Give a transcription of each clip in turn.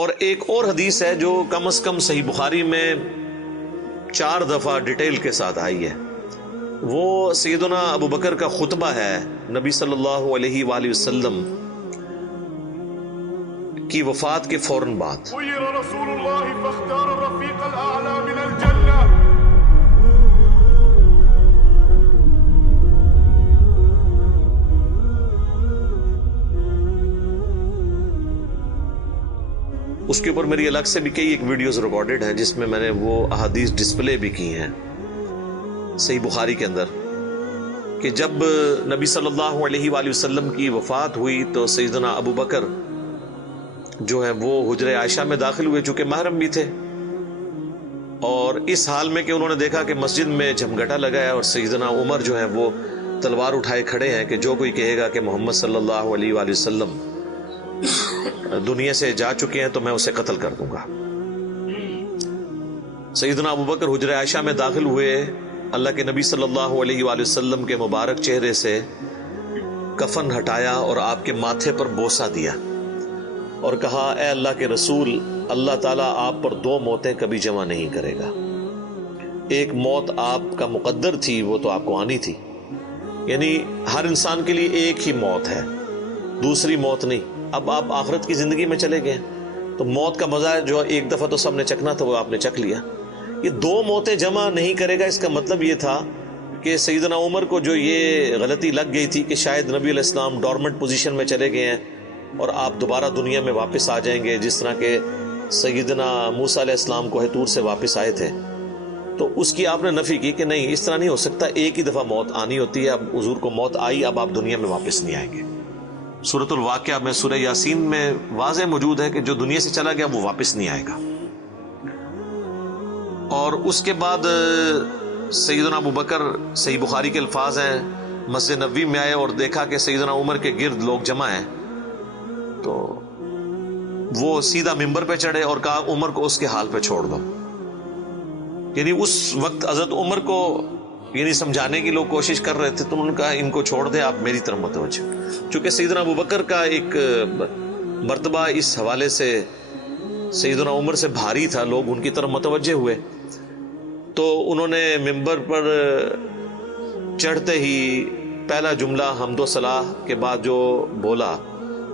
اور ایک اور حدیث ہے جو کم از کم صحیح بخاری میں 4 دفعہ ڈیٹیل کے ساتھ آئی ہے. وہ سیدنا ابو بکر کا خطبہ ہے نبی صلی اللہ علیہ وآلہ وسلم کی وفات کے فوراً بعد. خیر رسول اللہ فاختار الرفیق الاعلی من الجنہ. اس کے اوپر میری الگ سے بھی کئی ایک ویڈیوز ریکارڈڈ ہیں جس میں میں نے وہ احادیث ڈسپلے بھی کی ہیں صحیح بخاری کے اندر کہ جب نبی صلی اللہ علیہ وآلہ وسلم کی وفات ہوئی تو سیدنا ابو بکر جو ہے وہ حجرہ عائشہ میں داخل ہوئے چونکہ محرم بھی تھے، اور اس حال میں کہ انہوں نے دیکھا کہ مسجد میں جھمگٹا لگا ہے اور سیدنا عمر جو ہے وہ تلوار اٹھائے کھڑے ہیں کہ جو کوئی کہے گا کہ محمد صلی اللہ علیہ وآلہ وسلم دنیا سے جا چکے ہیں تو میں اسے قتل کر دوں گا. سیدنا ابو بکر حجرہ عائشہ میں داخل ہوئے، اللہ کے نبی صلی اللہ علیہ وآلہ وسلم کے مبارک چہرے سے کفن ہٹایا اور آپ کے ماتھے پر بوسہ دیا اور کہا اے اللہ کے رسول، اللہ تعالیٰ آپ پر 2 موتیں کبھی جمع نہیں کرے گا. ایک موت آپ کا مقدر تھی، وہ تو آپ کو آنی تھی، یعنی ہر انسان کے لیے ایک ہی موت ہے، دوسری موت نہیں. اب آپ آخرت کی زندگی میں چلے گئے تو موت کا مزہ جو ایک دفعہ تو سب نے چکھنا تھا وہ آپ نے چکھ لیا. یہ 2 موتیں جمع نہیں کرے گا، اس کا مطلب یہ تھا کہ سیدنا عمر کو جو یہ غلطی لگ گئی تھی کہ شاید نبی علیہ السلام ڈورمنٹ پوزیشن میں چلے گئے ہیں اور آپ دوبارہ دنیا میں واپس آ جائیں گے جس طرح کہ سیدنا موسیٰ علیہ السلام کوہ طور سے واپس آئے تھے، تو اس کی آپ نے نفی کی کہ نہیں، اس طرح نہیں ہو سکتا، ایک ہی دفعہ موت آنی ہوتی ہے. اب حضور کو موت آئی، اب آپ دنیا میں واپس نہیں آئیں گے. سورۃ الواقعہ میں سورہ یاسین میں واضح موجود ہے کہ جو دنیا سے چلا گیا وہ واپس نہیں آئے گا. اور اس کے بعد سیدنا ابو بکر، صحیح بخاری کے الفاظ ہیں، مسجد نبوی میں آئے اور دیکھا کہ سیدنا عمر کے گرد لوگ جمع ہیں تو وہ سیدھا ممبر پہ چڑھے اور کہا عمر کو اس کے حال پہ چھوڑ دو. یعنی اس وقت حضرت عمر کو یعنی سمجھانے کی لوگ کوشش کر رہے تھے تو انہوں نے کہا ان کو چھوڑ دیں، آپ میری طرف متوجہ. چونکہ سیدنا ابو بکر کا ایک مرتبہ اس حوالے سے سیدنا عمر سے بھاری تھا، لوگ ان کی طرف متوجہ ہوئے تو انہوں نے ممبر پر چڑھتے ہی پہلا جملہ حمد و ثناء کے بعد جو بولا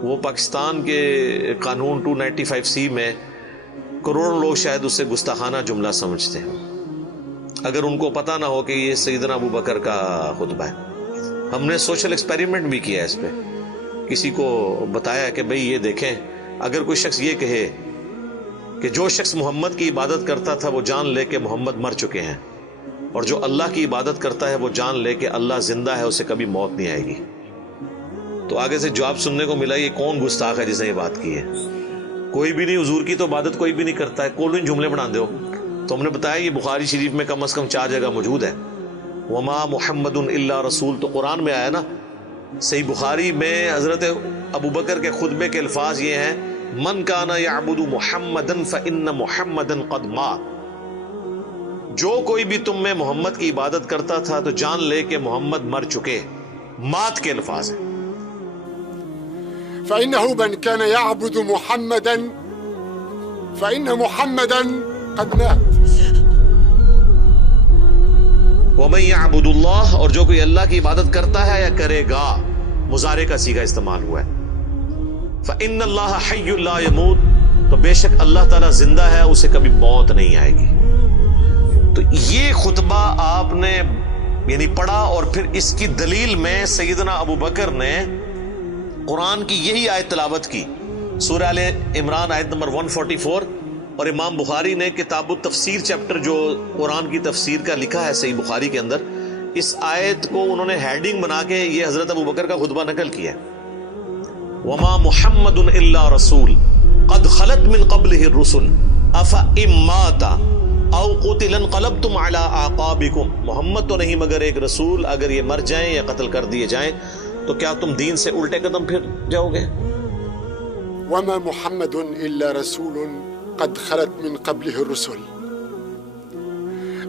وہ پاکستان کے قانون 295C میں کروڑوں لوگ شاید اسے گستاخانہ جملہ سمجھتے ہیں اگر ان کو پتہ نہ ہو کہ یہ سیدنا ابو بکر کا خطبہ ہے. ہم نے سوشل ایکسپیریمنٹ بھی کیا ہے اس پہ، کسی کو بتایا کہ بھئی یہ دیکھیں، اگر کوئی شخص یہ کہے کہ جو شخص محمد کی عبادت کرتا تھا وہ جان لے کہ محمد مر چکے ہیں، اور جو اللہ کی عبادت کرتا ہے وہ جان لے کہ اللہ زندہ ہے، اسے کبھی موت نہیں آئے گی. تو آگے سے جواب سننے کو ملا یہ کون گستاخ ہے جس نے یہ بات کی ہے؟ کوئی بھی نہیں، حضور کی تو عبادت کوئی بھی نہیں کرتا ہے، کون جملے بنا دو. تو ہم نے بتایا یہ بخاری شریف میں کم از کم 4 جگہ موجود ہے. وما محمد الا رسول تو قرآن میں آیا نا. صحیح بخاری میں حضرت ابو بکر کے خطبے کے الفاظ یہ ہیں من کان یعبد محمدا فان محمدا قد مات. جو کوئی بھی تم میں محمد کی عبادت کرتا تھا تو جان لے کہ محمد مر چکے. مات کے الفاظ ہیں. فإنه من كان يعبد محمدا فإن محمدا قد مات. وَمَن يَعْبُدُ اللَّهَ، اور جو کوئی اللہ کی عبادت کرتا ہے یا کرے گا، مضارع کا صیغہ استعمال ہوا ہے. فَإِنَّ اللَّهَ حَيٌّ لَا يَمُوتُ، تو بے شک اللہ تعالیٰ زندہ ہے، اسے کبھی موت نہیں آئے گی. تو یہ خطبہ آپ نے یعنی پڑھا اور پھر اس کی دلیل میں سیدنا ابو بکر نے قرآن کی یہی آیت تلاوت کی، سورہ آل عمران آیت نمبر 144. اور امام بخاری نے کتاب التفسیر چیپٹر جو قرآن کی تفسیر کا لکھا ہے صحیح بخاری کے اندر، اس آیت کو انہوں نے ہیڈنگ بنا کے یہ حضرت ابو بکر کا خطبہ نقل کیا ہے. وما محمد الا رسول قد خلت من قبلہ الرسل افئن مات او قتل انقلبتم علی اعقابکم. محمد تو نہیں مگر ایک رسول، اگر یہ مر جائیں یا قتل کر دیے جائیں تو کیا تم دین سے الٹے قدم پھر جاؤ گے؟ وما محمد الا رسول قد خلت من قبله الرسل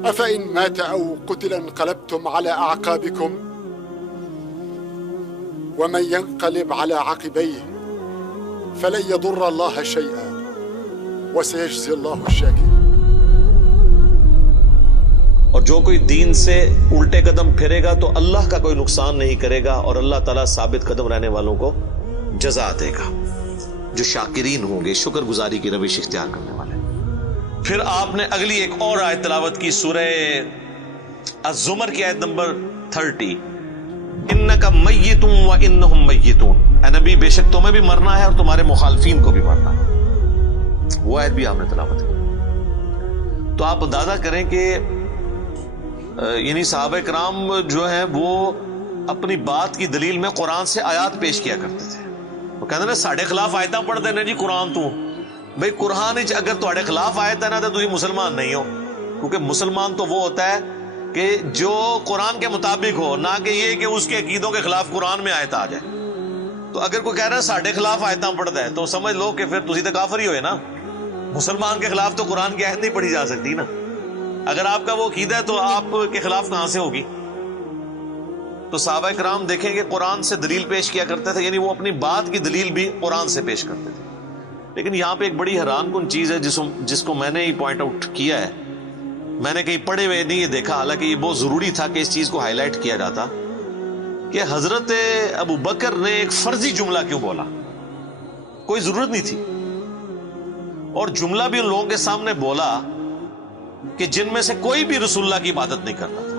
افإن مات او قتل انقلبتم على اعقابكم ومن ينقلب على عقبيه فلن يضر الله شيئا وسيجزي الله الشاكرين. اور جو کوئی دین سے الٹے قدم پھرے گا تو اللہ کا کوئی نقصان نہیں کرے گا اور اللہ تعالیٰ ثابت قدم رہنے والوں کو جزا دے گا، جو شاکرین ہوں گے، شکر گزاری کی روش اختیار کرنے والے۔ پھر آپ نے اگلی ایک اور آیت تلاوت کی، سورہ الزمر کی آیت نمبر 30، انک میت و انہم میتون، اے نبی بے شک تمہیں بھی مرنا ہے اور تمہارے مخالفین کو بھی مرنا ہے۔ وہ آیت بھی آپ نے تلاوت کی۔ تو آپ اندازہ کریں کہ یعنی صحابہ کرام جو ہیں وہ اپنی بات کی دلیل میں قرآن سے آیات پیش کیا کرتے تھے۔ وہ کہتے ہیں نا ساڑھے خلاف آیتاں پڑھ دینے جی قرآن تو بھئی قرآن اگر تھوڑے خلاف آیت ہے نا تو تھی مسلمان نہیں ہو، کیونکہ مسلمان تو وہ ہوتا ہے کہ جو قرآن کے مطابق ہو، نہ کہ یہ کہ اس کے عقیدوں کے خلاف قرآن میں آیت آ جائے۔ تو اگر کوئی کہہ رہا ہے ساڑھے خلاف آیتاں پڑھتا ہے تو سمجھ لو کہ پھر تسی تو کافر ہی ہوئے نا، مسلمان کے خلاف تو قرآن کی آیت نہیں پڑھی جا سکتی نا۔ اگر آپ کا وہ عقیدہ ہے تو آپ کے خلاف کہاں سے ہوگی؟ تو صحابہ کرام دیکھیں کہ قرآن سے دلیل پیش کیا کرتے تھے، یعنی وہ اپنی بات کی دلیل بھی قرآن سے پیش کرتے تھے۔ لیکن یہاں پہ ایک بڑی حیران کن چیز ہے جس کو میں نے ہی پوائنٹ آؤٹ کیا ہے، میں نے کہیں پڑھے ہوئے نہیں یہ دیکھا، حالانکہ یہ بہت ضروری تھا کہ اس چیز کو ہائی لائٹ کیا جاتا، کہ حضرت ابو بکر نے ایک فرضی جملہ کیوں بولا؟ کوئی ضرورت نہیں تھی، اور جملہ بھی ان لوگوں کے سامنے بولا کہ جن میں سے کوئی بھی رسول اللہ کی عبادت نہیں کرتا تھا۔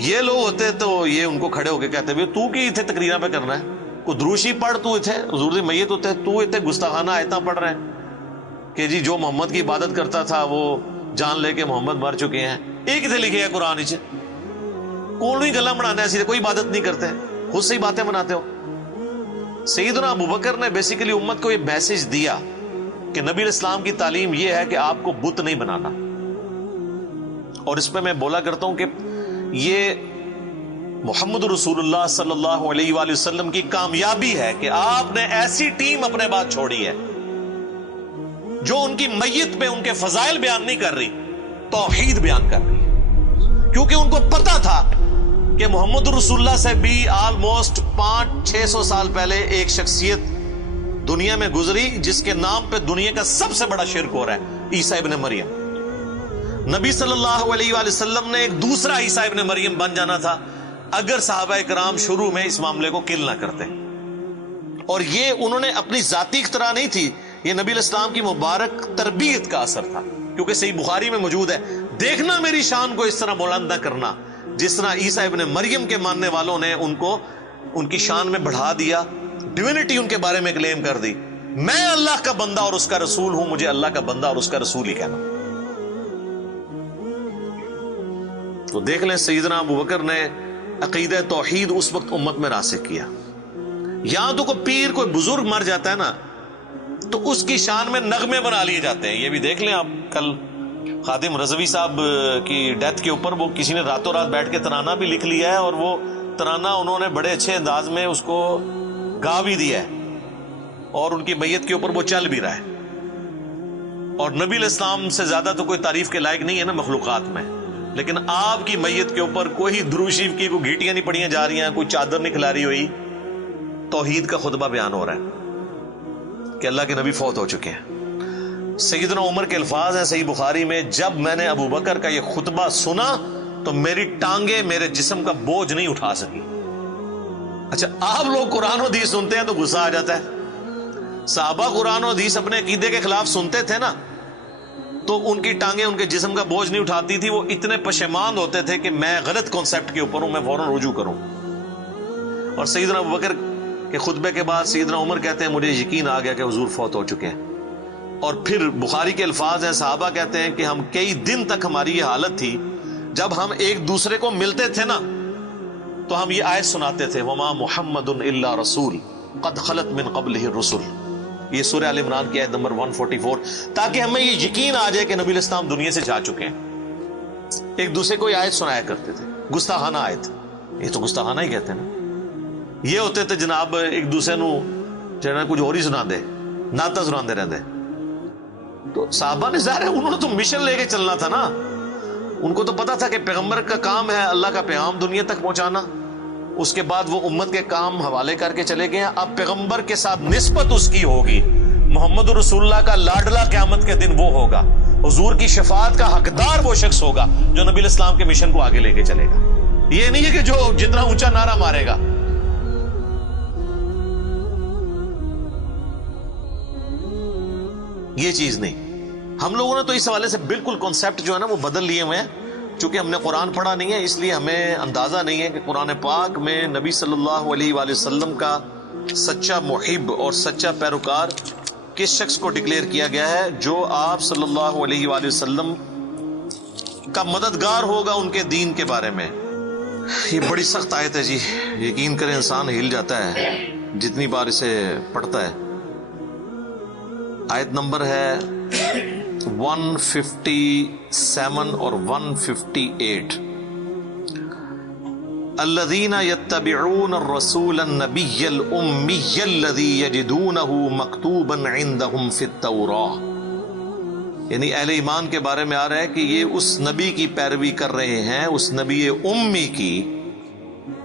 یہ لوگ ہوتے تو یہ ان کو کھڑے ہو کے کہتے بھی تو کی اتنے تقریریں پہ کرنا ہے، کو دروشی پڑھ، تو اتنے حضور دی میت ہوتے تو اتنے گستاخانہ آیتاں پڑھ رہے ہیں کہ جی جو محمد کی عبادت کرتا تھا وہ جان لے کے محمد مر چکے ہیں۔ ایک اتنے لکھے ہے قرآن اچ کون ہی گلا بنانا ہے، سیدھے کوئی عبادت نہیں کرتے، خود سے ہی باتیں بناتے ہو۔ سیدنا ابو بکر نے بیسیکلی امت کو یہ میسج دیا کہ نبی علیہ السلام کی تعلیم یہ ہے کہ آپ کو بت نہیں بنانا، اور اس پہ میں بولا کرتا ہوں کہ یہ محمد رسول اللہ صلی اللہ علیہ وآلہ وسلم کی کامیابی ہے کہ آپ نے ایسی ٹیم اپنے بعد چھوڑی ہے جو ان کی میت پہ ان کے فضائل بیان نہیں کر رہی، توحید بیان کر رہی ہے، کیونکہ ان کو پتا تھا کہ محمد رسول اللہ سے بھی آلموسٹ 500-600 سال پہلے ایک شخصیت دنیا میں گزری جس کے نام پہ دنیا کا سب سے بڑا شرک ہو رہا ہے، عیسیٰ ابن مریم۔ نبی صلی اللہ علیہ وآلہ وسلم نے ایک دوسرا عیسیٰ ابن مریم بن جانا تھا اگر صحابہ کرام شروع میں اس معاملے کو کل نہ کرتے، اور یہ انہوں نے اپنی ذاتی اختراع نہیں تھی، یہ نبی علیہ السلام کی مبارک تربیت کا اثر تھا، کیونکہ صحیح بخاری میں موجود ہے، دیکھنا میری شان کو اس طرح بلند نہ کرنا جس طرح عیسیٰ ابن مریم کے ماننے والوں نے ان کو ان کی شان میں بڑھا دیا، ڈیوینٹی ان کے بارے میں کلیم کر دی۔ میں اللہ کا بندہ اور اس کا رسول ہوں، مجھے اللہ کا بندہ اور اس کا رسول ہی کہنا۔ تو دیکھ لیں سیدنا ابو بکر نے عقیدہ توحید اس وقت امت میں راسخ کیا۔ یہاں تو کوئی پیر کوئی بزرگ مر جاتا ہے نا تو اس کی شان میں نغمے بنا لیے جاتے ہیں۔ یہ بھی دیکھ لیں آپ، کل خادم رضوی صاحب کی ڈیتھ کے اوپر وہ کسی نے راتوں رات بیٹھ کے ترانہ بھی لکھ لیا ہے، اور وہ ترانہ انہوں نے بڑے اچھے انداز میں اس کو گا بھی دیا ہے، اور ان کی میت کے اوپر وہ چل بھی رہا ہے۔ اور نبی علیہ السلام سے زیادہ تو کوئی تعریف کے لائق نہیں ہے نا مخلوقات میں، لیکن آپ کی میت کے اوپر کوئی درود شریف کی کوئی گھیٹیاں نہیں پڑھیاں جا رہی ہیں، کوئی چادر نہیں کھلاری ہوئی، توحید کا خطبہ بیان ہو رہا ہے کہ اللہ کے نبی فوت ہو چکے ہیں۔ سیدنا عمر کے الفاظ ہیں صحیح بخاری میں، جب میں نے ابو بکر کا یہ خطبہ سنا تو میری ٹانگیں میرے جسم کا بوجھ نہیں اٹھا سکی۔ اچھا، آپ لوگ قرآن و حدیث سنتے ہیں تو غصہ آ جاتا ہے، صحابہ قرآن و حدیث اپنے عقیدے کے خلاف سنتے تھے نا تو ان کی ٹانگیں ان کے جسم کا بوجھ نہیں اٹھاتی تھی، وہ اتنے پشیمان ہوتے تھے کہ میں غلط کانسیپٹ کے اوپر ہوں، میں فوراً رجوع کروں۔ اور سیدنا ابو بکر کے خطبے کے بعد سیدنا عمر کہتے ہیں مجھے یقین آ گیا کہ حضور فوت ہو چکے ہیں۔ اور پھر بخاری کے الفاظ ہیں، صحابہ کہتے ہیں کہ ہم کئی دن تک ہماری یہ حالت تھی، جب ہم ایک دوسرے کو ملتے تھے نا تو ہم یہ آیت سناتے تھے، وما محمد الا رسول قد خلت من قبلہ الرسل، یہ سورہ آل عمران کی آیت نمبر 144، تاکہ ہمیں یہ یقین آ جائے کہ نبی علیہ السلام دنیا سے جا چکے ہیں۔ ایک دوسرے کو یہ آیت سنایا کرتے تھے، گستاخانہ آیت، یہ تو گستاخانہ ہی کہتے ہیں نا۔ یہ ہوتے تھے جناب ایک دوسرے نو جناب کچھ اور ہی سنا دے، نعتاں سنا دے رہتے۔ تو صحابہ نے ظاہر ہے انہوں نے تو مشن لے کے چلنا تھا نا، ان کو تو پتا تھا کہ پیغمبر کا کام ہے اللہ کا پیغام دنیا تک پہنچانا، اس کے بعد وہ امت کے کام حوالے کر کے چلے گئے ہیں۔ اب پیغمبر کے ساتھ نسبت اس کی ہوگی، محمد رسول اللہ کا لاڈلا قیامت کے دن وہ ہوگا، حضور کی شفاعت کا حقدار وہ شخص ہوگا جو نبی الاسلام کے مشن کو آگے لے کے چلے گا۔ یہ نہیں ہے کہ جو جتنا اونچا نعرہ مارے گا۔ یہ چیز نہیں۔ ہم لوگوں نے تو اس حوالے سے بالکل کانسیپٹ جو ہے نا وہ بدل لیے ہوئے ہیں، چونکہ ہم نے قرآن پڑھا نہیں ہے اس لیے ہمیں اندازہ نہیں ہے کہ قرآن پاک میں نبی صلی اللہ علیہ وآلہ وسلم کا سچا محب اور سچا پیروکار کس شخص کو ڈکلیئر کیا گیا ہے، جو آپ صلی اللہ علیہ وآلہ وسلم کا مددگار ہوگا ان کے دین کے بارے میں۔ یہ بڑی سخت آیت ہے جی، یقین کریں انسان ہل جاتا ہے جتنی بار اسے پڑھتا ہے۔ آیت نمبر ہے 157 اور 158۔ الذين يتبعون الرسول النبي الأمي الذي يجدونه مكتوبا عندهم في التوراة، یعنی اہل ایمان کے بارے میں آ رہا ہے کہ یہ اس نبی کی پیروی کر رہے ہیں، اس نبی امی کی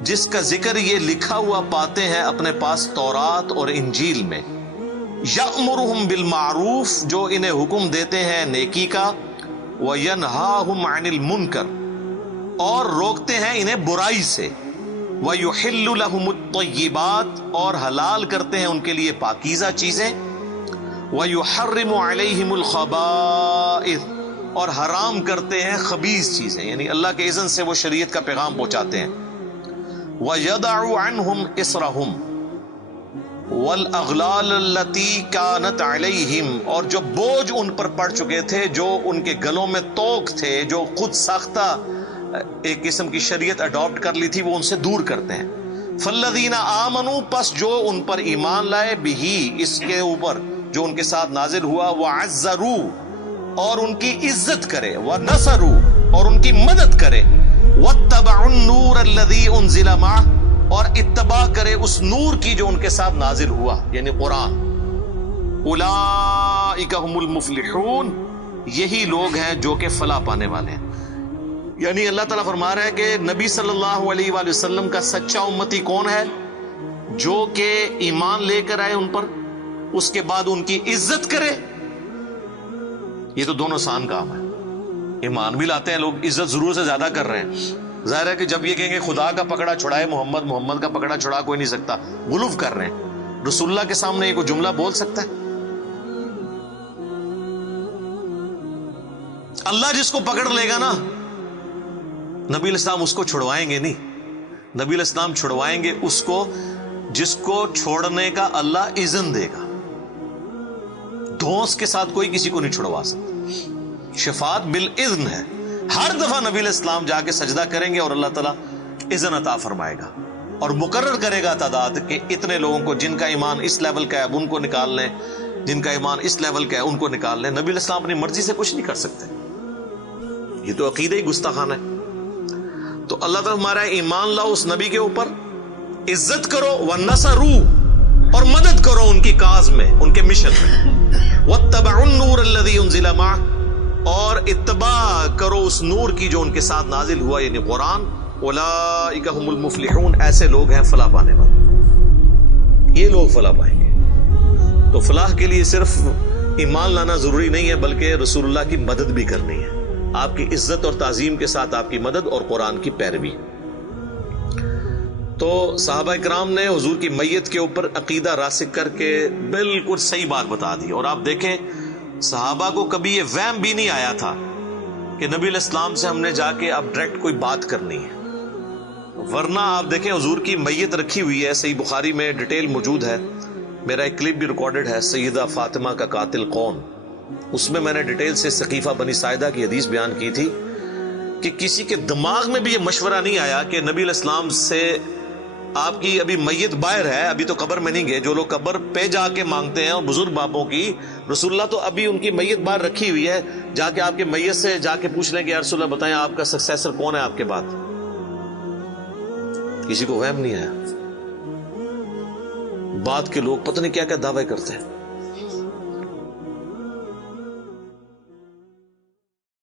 جس کا ذکر یہ لکھا ہوا پاتے ہیں اپنے پاس تورات اور انجیل میں۔ یأمرهم بالمعروف، جو انہیں حکم دیتے ہیں نیکی کا، وینہاہم عن المنکر، اور روکتے ہیں انہیں برائی سے، وَيُحِلُّ لَهُمُ الطَّيِّبَاتِ، اور حلال کرتے ہیں ان کے لیے پاکیزہ چیزیں، وَيُحَرِّمُ عَلَيْهِمُ الْخَبَائِثَ، اور حرام کرتے ہیں خبیث چیزیں، یعنی اللہ کے اذن سے وہ شریعت کا پیغام پہنچاتے ہیں۔ وَيَدَعُ عَنْهُمْ إِصْرَهُمْ وَالْأَغْلَالَ الَّتِي كَانَتْ عَلَيْهِمْ، اور جو بوجھ ان پر پڑ چکے تھے، جو ان کے گلوں میں توق تھے، جو خود ساختہ ایک قسم کی شریعت اڈاپٹ کر لی تھی، وہ ان سے دور کرتے ہیں۔ فَالَّذِينَ آمَنُوا، پس جو ان پر ایمان لائے، بِهِ، اس کے اوپر جو ان کے ساتھ نازل ہوا، وَعَزَّرُوا، اور ان کی عزت کرے، وَنَصَرُوا، اور ان کی مدد کرے، وَاتَّبَعُوا النُّورَ الَّذِي أُنزِلَ مَعَهُ، اور اتباع کرے اس نور کی جو ان کے ساتھ نازل ہوا، یعنی قرآن۔ اولئک هم المفلحون، یہی لوگ ہیں جو کہ فلاح پانے والے ہیں۔ یعنی اللہ تعالیٰ فرما رہا ہے کہ نبی صلی اللہ علیہ وآلہ وسلم کا سچا امتی کون ہے؟ جو کہ ایمان لے کر آئے ان پر، اس کے بعد ان کی عزت کرے۔ یہ تو دونوں آسان کام ہے۔ ایمان بھی لاتے ہیں لوگ، عزت ضرور سے زیادہ کر رہے ہیں۔ ظاہر ہے کہ جب یہ کہیں گے خدا کا پکڑا چھڑائے محمد، محمد کا پکڑا چھڑا کوئی نہیں سکتا، غلوف کر رہے ہیں۔ رسول اللہ کے سامنے یہ کوئی جملہ بول سکتا ہے؟ اللہ جس کو پکڑ لے گا نا، نبی الاسلام اس کو چھڑوائیں گے نہیں، نبی الاسلام چھڑوائیں گے اس کو جس کو چھوڑنے کا اللہ اذن دے گا۔ دھونس کے ساتھ کوئی کسی کو نہیں چھڑوا سکتا۔ شفاعت بالاذن ہے، ہر دفعہ نبی الاسلام جا کے سجدہ کریں گے اور اللہ تعالیٰ اذن عطا فرمائے گا اور مقرر کرے گا تعداد کہ اتنے لوگوں کو جن کا ایمان اس لیول کا ہے اب ان کو نکال لیں، جن کا ایمان اس لیول کا ہے ان کو نکال لیں۔ نبی الاسلام اپنی مرضی سے کچھ نہیں کر سکتے، یہ تو عقیدہ ہی گستاخانہ ہے۔ تو اللہ تعالیٰ ہمارا ایمان لاؤ اس نبی کے اوپر، عزت کرو، وَنَصَرُوا، اور مدد کرو ان کی کاز میں، ان کے مشن میں، وَاتَّبَعُوا النُّورَ الَّذِي أُنزِلَ مَعَهُ، اور اتباع کرو اس نور کی جو ان کے ساتھ نازل ہوا، یعنی قرآن۔ اولئک هم المفلحون، ایسے لوگ ہیں فلاح پانے والے، یہ لوگ فلاح پائیں گے۔ تو فلاح کے لیے صرف ایمان لانا ضروری نہیں ہے، بلکہ رسول اللہ کی مدد بھی کرنی ہے، آپ کی عزت اور تعظیم کے ساتھ آپ کی مدد اور قرآن کی پیروی۔ تو صحابہ کرام نے حضور کی میت کے اوپر عقیدہ راسخ کر کے بالکل صحیح بات بتا دی، اور آپ دیکھیں صحابہ کو کبھی یہ وہم بھی نہیں آیا تھا کہ نبی علیہ السلام سے ہم نے جا کے اب ڈائریکٹ کوئی بات کرنی ہے، ورنہ آپ دیکھیں حضور کی میت رکھی ہوئی ہے، صحیح بخاری میں ڈیٹیل موجود ہے، میرا ایک کلپ بھی ریکارڈڈ ہے، سیدہ فاطمہ کا قاتل کون، اس میں میں نے ڈیٹیل سے ثقیفہ بنی ساعدہ کی حدیث بیان کی تھی کہ کسی کے دماغ میں بھی یہ مشورہ نہیں آیا کہ نبی علیہ السلام سے آپ کی ابھی میت باہر ہے، ابھی تو قبر میں نہیں گئے، جو لوگ قبر پہ جا کے مانگتے ہیں اور بزرگ باپوں کی، رسول اللہ تو ابھی ان کی میت باہر رکھی ہوئی ہے، جا کے آپ کے میت سے جا کے پوچھ لیں کہ یا رسول اللہ بتائیں آپ کا سکسیسر کون ہے آپ کے بعد۔ کسی کو وہم نہیں آیا، بعد کے لوگ پتہ نہیں کیا کیا دعوے کرتے ہیں۔